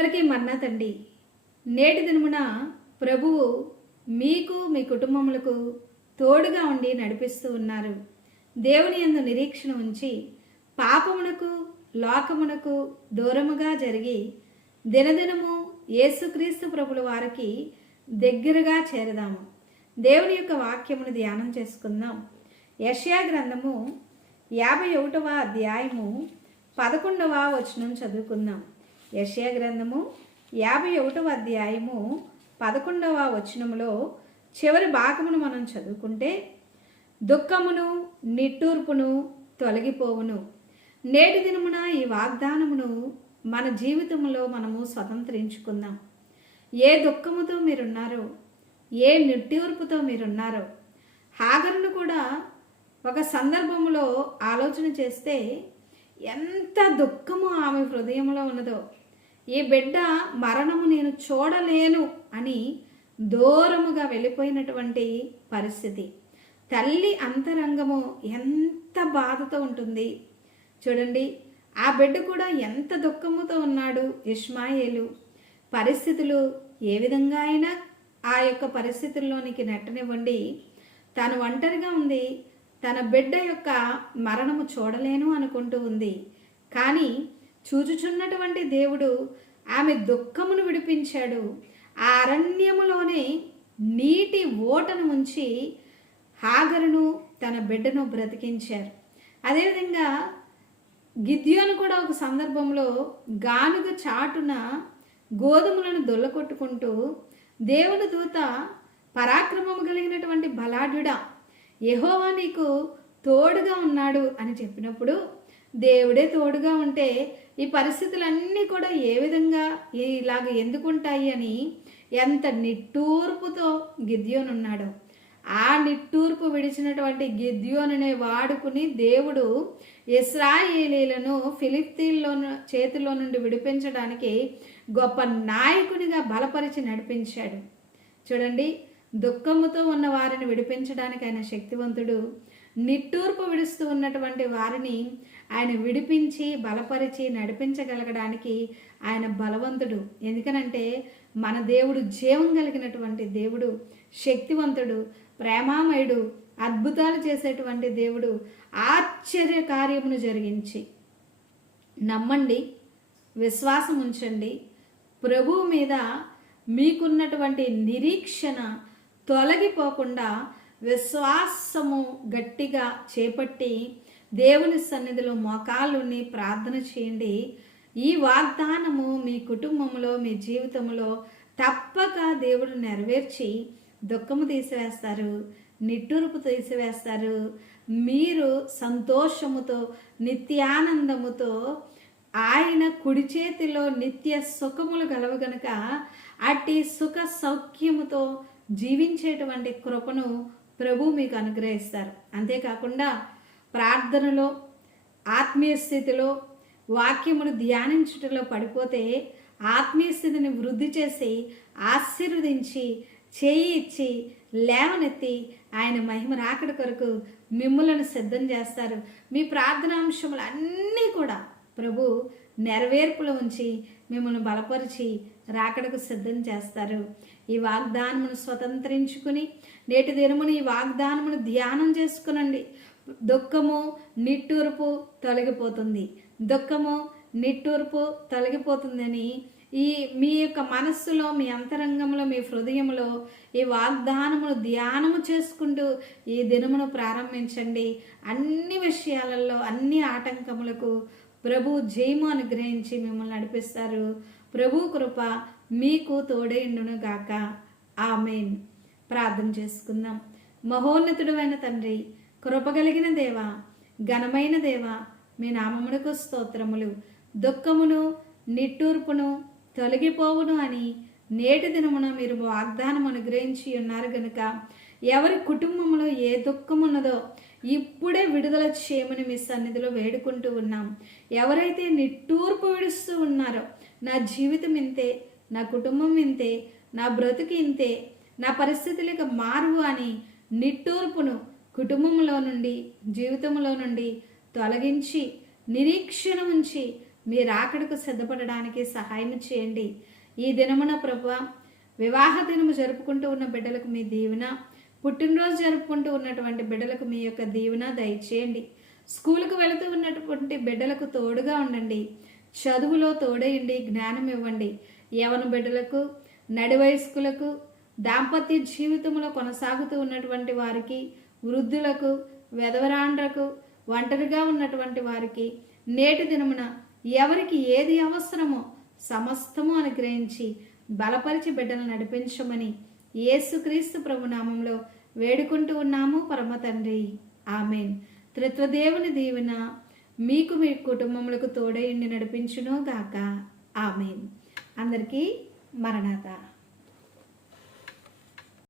అందరికీ మన్నాతండి. నేటి దినమున ప్రభువు మీకు మీ కుటుంబములకు తోడుగా ఉండి నడిపిస్తూ ఉన్నారు. దేవుని యందు నిరీక్షణ ఉంచి పాపమునకు లోకమునకు దూరముగా జరిగి దినదినము యేసుక్రీస్తు ప్రభుల వారికి దగ్గరగా చేరదాము. దేవుని యొక్క వాక్యమును ధ్యానం చేసుకుందాం. యెషయా గ్రంథము 51వ అధ్యాయము 11వ వచనం చదువుకుందాం. యెషయా గ్రంథము 51వ అధ్యాయము 11వ వచనములో చివరి భాగమును మనం చదువుకుంటే, దుఃఖమును నిట్టూర్పును తొలగిపోవును. నేటి దినమున ఈ వాగ్దానమును మన జీవితంలో మనము స్వతంత్రించుకుందాం. ఏ దుఃఖముతో మీరున్నారో, ఏ నిట్టూర్పుతో మీరున్నారో, హాగరును కూడా ఒక సందర్భంలో ఆలోచన చేస్తే ఎంత దుఃఖము ఆమె హృదయంలో ఉన్నదో, ఈ బిడ్డ మరణము నేను చూడలేను అని దూరముగా వెళ్ళిపోయినటువంటి పరిస్థితి. తల్లి అంతరంగము ఎంత బాధతో ఉంటుంది చూడండి. ఆ బిడ్డ కూడా ఎంత దుఃఖముతో ఉన్నాడు. ఇష్మాయేలు పరిస్థితులు ఏ విధంగా అయినా ఆ యొక్క పరిస్థితుల్లోనికి నెట్టనివ్వండి, తను ఒంటరిగా ఉంది. తన బిడ్డ యొక్క మరణము చూడలేను అనుకుంటూ ఉంది. కానీ చూచుచున్నటువంటి దేవుడు ఆమె దుఃఖమును విడిపించాడు. ఆ అరణ్యములోనే నీటి ఓటను ఉంచి హాగరును తన బిడ్డను బ్రతికించారు. అదేవిధంగా గిద్యోను కూడా ఒక సందర్భంలో గానుగ చాటున గోధుమలను దొల్లకొట్టుకుంటూ, దేవుని దూత పరాక్రమము కలిగినటువంటి బలాఢ్యుడా, యెహోవా నీకు తోడుగా ఉన్నాడు అని చెప్పినప్పుడు, దేవుడే తోడుగా ఉంటే ఈ పరిస్థితులన్నీ కూడా ఏ విధంగా ఇలాగ ఎందుకుంటాయి అని ఎంత నిట్టూర్పుతో గిద్యోను ఉన్నాడు. ఆ నిట్టూర్పు విడిచినటువంటి గిద్యోనునే వాడుకుని దేవుడు ఇశ్రాయేలీలను ఫిలిష్తీయుల చేతిలో నుండి విడిపించడానికి గొప్ప నాయకునిగా బలపరిచి నడిపించాడు. చూడండి, దుఃఖముతో ఉన్న వారిని విడిపించడానికి ఆయన శక్తివంతుడు. నిట్టూర్పు విడుస్తూ ఉన్నటువంటి వారిని ఆయన విడిపించి బలపరిచి నడిపించగలగడానికి ఆయన బలవంతుడు. ఎందుకనంటే మన దేవుడు జీవం కలిగినటువంటి దేవుడు, శక్తివంతుడు, ప్రేమామయుడు, అద్భుతాలు చేసేటువంటి దేవుడు. ఆశ్చర్య కార్యమును జరిగించి నమ్మండి, విశ్వాసం ఉంచండి. ప్రభువు మీద మీకున్నటువంటి నిరీక్షణ తొలగిపోకుండా విశ్వాసము గట్టిగా చేపట్టి దేవుని సన్నిధిలో మోకాళ్ళుని ప్రార్థన చేయండి. ఈ వాగ్దానము మీ కుటుంబంలో, మీ జీవితంలో తప్పక దేవుడు నెరవేర్చి దుఃఖము తీసివేస్తారు, నిట్టూర్పు తీసివేస్తారు. మీరు సంతోషముతో నిత్యానందముతో ఆయన కుడి చేతిలో నిత్య సుఖములు గలవు గనుక అట్టి సుఖ సౌఖ్యముతో జీవించేటువంటి కృపను ప్రభు మీకు అనుగ్రహిస్తారు. అంతేకాకుండా ప్రార్థనలో, ఆత్మీయ స్థితిలో, వాక్యమును ధ్యానించుటలో పడిపోతే ఆత్మీయ స్థితిని వృద్ధి చేసి ఆశీర్వదించి చేయి ఇచ్చి లేవనెత్తి ఆయన మహిమ రాకడ కొరకు మిమ్ములను సిద్ధం చేస్తారు. మీ ప్రార్థనాంశములు అన్నీ కూడా ప్రభు నెరవేర్పులో ఉంచి మిమ్మల్ని బలపరిచి రాకడకు సిద్ధం చేస్తారు. ఈ వాగ్దానమును స్వతంత్రించుకుని నేటి దినమును ఈ వాగ్దానమును ధ్యానం చేసుకునండి. దుఃఖము నిట్టూర్పు తొలగిపోతుంది, దుఃఖము నిట్టూర్పు తొలగిపోతుందని మీ యొక్క మనస్సులో, మీ అంతరంగంలో, మీ హృదయంలో ఈ వాగ్దానమును ధ్యానము చేసుకుంటూ ఈ దినమును ప్రారంభించండి. అన్ని విషయాలలో, అన్ని ఆటంకములకు ప్రభు జయము అనుగ్రహించి మిమ్మల్ని నడిపిస్తారు. ప్రభు కృప మీకు తోడైండును గాక. ఆమేన్. ప్రార్థన చేసుకుందాం. మహోన్నతుడైన తండ్రి, కృపగలిగిన దేవ, ఘనమైన దేవ, మీ నామమునకు స్తోత్రములు. దుఃఖమును నిట్టూర్పును తొలగిపోవును అని నేటి దినమున మీరు వాగ్దానం అనుగ్రహించి ఉన్నారు గనుక ఎవరి కుటుంబంలో ఏ దుఃఖం ఉన్నదో ఇప్పుడే విడుదల చేయమని మీ సన్నిధిలో వేడుకుంటూ ఉన్నాం. ఎవరైతే నిట్టూర్పు విడుస్తూ ఉన్నారో, నా జీవితం ఇంతే, నా కుటుంబం ఇంతే, నా బ్రతుకు ఇంతే, నా పరిస్థితులకు మారువు అని నిట్టూర్పును కుటుంబంలో నుండి, జీవితంలో నుండి తొలగించి నిరీక్షణ ఉంచి మీ రాకడకు సిద్ధపడడానికి సహాయం చేయండి. ఈ దినమున ప్రభువా, వివాహ దినము జరుపుకుంటూ ఉన్న బిడ్డలకు మీ దీవెన, పుట్టినరోజు జరుపుకుంటూ ఉన్నటువంటి బిడ్డలకు మీ యొక్క దీవెన దయచేయండి. స్కూలుకు వెళుతూ ఉన్నటువంటి బిడ్డలకు తోడుగా ఉండండి. చదువులో తోడయండి, జ్ఞానం ఇవ్వండి. యవన బిడ్డలకు, నడి వయస్కులకు, దాంపత్య జీవితంలో కొనసాగుతూ ఉన్నటువంటి వారికి, వృద్ధులకు, వెధవరాండ్రకు, ఒంటరిగా ఉన్నటువంటి వారికి నేటి దినమున ఎవరికి ఏది అవసరమో సమస్తము అనుగ్రహించి బలపరిచి బిడ్డలను నడిపించమని యేసుక్రీస్తు ప్రభు నామంలో వేడుకుంటూ ఉన్నాము పరమ తండ్రి. ఆమెన్. త్రిత్వదేవుని దీవెన మీకు మీ కుటుంబములకు తోడైండి నడిపించును గాక. ఆమెన్. అందరికీ మరణాత.